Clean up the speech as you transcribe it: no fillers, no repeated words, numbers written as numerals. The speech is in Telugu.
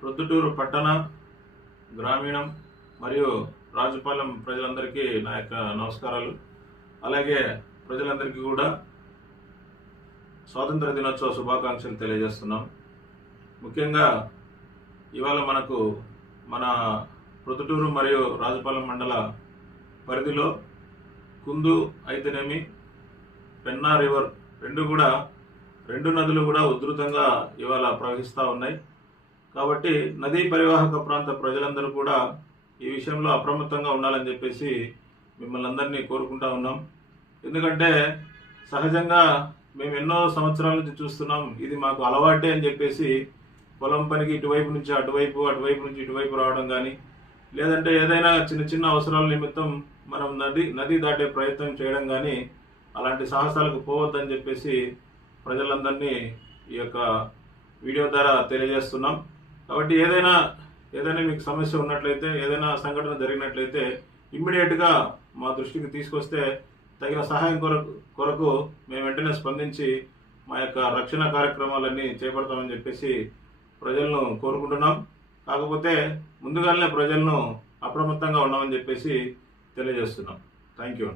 ప్రొద్దుటూరు పట్టణ, గ్రామీణం మరియు రాజుపాలెం ప్రజలందరికీ నా యొక్క నమస్కారాలు. అలాగే ప్రజలందరికీ కూడా స్వాతంత్ర దినోత్సవ శుభాకాంక్షలు తెలియజేస్తున్నాం. ముఖ్యంగా ఇవాళ మన ప్రొద్దుటూరు మరియు రాజుపాలెం మండల పరిధిలో కుందు అయితేనేమి, పెన్నా రివర్ రెండు నదులు కూడా ఉధృతంగా ఇవాళ ప్రవహిస్తూ ఉన్నాయి. కాబట్టి నదీ పరివాహక ప్రాంత ప్రజలందరూ కూడా ఈ విషయంలో అప్రమత్తంగా ఉండాలని చెప్పేసి మిమ్మల్ని అందరినీ కోరుకుంటా ఉన్నాం. ఎందుకంటే సహజంగా మేము ఎన్నో సంవత్సరాల నుంచి చూస్తున్నాం, ఇది మాకు అలవాటే అని చెప్పేసి పొలం పనికి ఇటువైపు నుంచి అటువైపు, అటువైపు నుంచి ఇటువైపు రావడం కానీ, లేదంటే ఏదైనా చిన్న చిన్న అవసరాల నిమిత్తం మనం నది దాటే ప్రయత్నం చేయడం కానీ, అలాంటి సాహసాలకు పోవద్దని చెప్పేసి ప్రజలందరినీ ఈ యొక్క వీడియో ద్వారా తెలియజేస్తున్నాం. కాబట్టి ఏదైనా మీకు సమస్య ఉన్నట్లయితే, ఏదైనా సంఘటన జరిగినట్లయితే ఇమ్మీడియట్గా మా దృష్టికి తీసుకొస్తే తగిన సహాయం కొరకు మేము వెంటనే స్పందించి మా యొక్క రక్షణ కార్యక్రమాలన్నీ చేపడతామని చెప్పేసి ప్రజలను కోరుకుంటున్నాం. కాకపోతే ముందుగానే ప్రజలను అప్రమత్తంగా ఉండమని చెప్పేసి తెలియజేస్తున్నాం. Thank you.